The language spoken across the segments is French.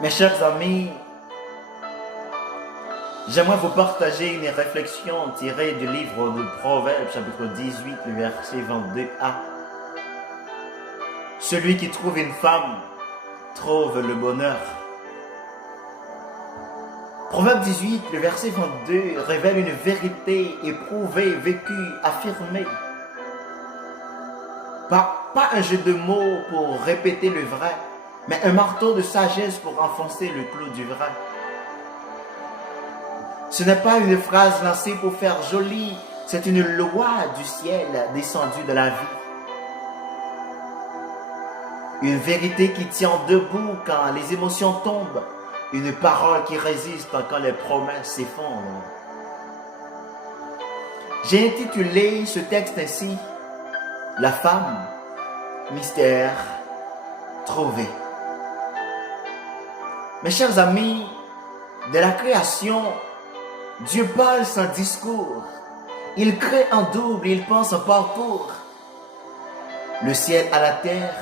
Mes chers amis, j'aimerais vous partager une réflexion tirée du livre de Proverbes, chapitre 18, le verset 22a. Celui qui trouve une femme trouve le bonheur. Proverbe 18, le verset 22 révèle une vérité éprouvée, vécue, affirmée. Pas un jeu de mots pour répéter le vrai, mais un marteau de sagesse pour enfoncer le clou du vrai. Ce n'est pas une phrase lancée pour faire joli, c'est une loi du ciel descendue de la vie. Une vérité qui tient debout quand les émotions tombent, une parole qui résiste quand les promesses s'effondrent. J'ai intitulé ce texte ainsi, « La femme, mystère trouvé ». Mes chers amis, de la création, Dieu parle sans discours. Il crée en double, il pense en parcours. Le ciel à la terre,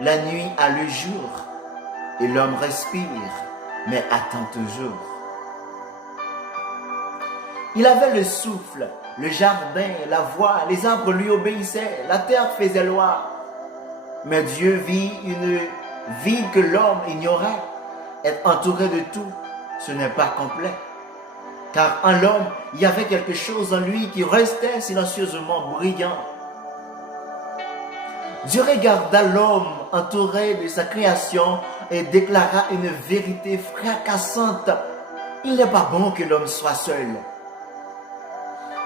la nuit à le jour, et l'homme respire, mais attend toujours. Il avait le souffle, le jardin, la voix, les arbres lui obéissaient, la terre faisait loi. Mais Dieu vit une vie que l'homme ignorait. Être entouré de tout, ce n'est pas complet. Car en l'homme, il y avait quelque chose en lui qui restait silencieusement brillant. Dieu regarda l'homme entouré de sa création et déclara une vérité fracassante. Il n'est pas bon que l'homme soit seul.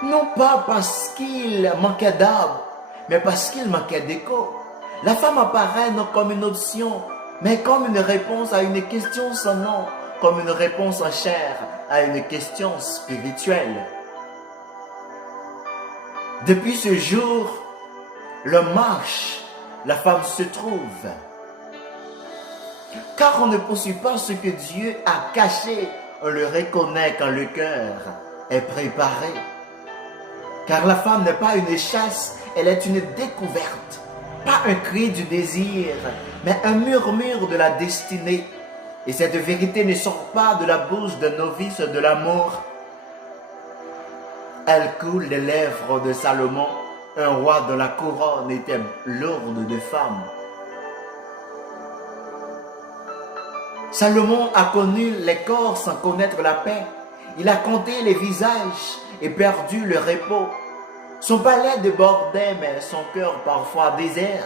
Non pas parce qu'il manquait d'âme, mais parce qu'il manquait d'écho. La femme apparaît non comme une option, mais comme une réponse à une question sans nom, comme une réponse en chair à une question spirituelle. Depuis ce jour, l'homme marche, la femme se trouve. Car on ne poursuit pas ce que Dieu a caché, on le reconnaît quand le cœur est préparé. Car la femme n'est pas une chasse, elle est une découverte. Pas un cri du désir, mais un murmure de la destinée. Et cette vérité ne sort pas de la bouche d'un novice de l'amour. Elle coule des lèvres de Salomon, un roi dont la couronne était lourde de femmes. Salomon a connu les corps sans connaître la paix. Il a compté les visages et perdu le repos. Son palais débordait, mais son cœur parfois désert.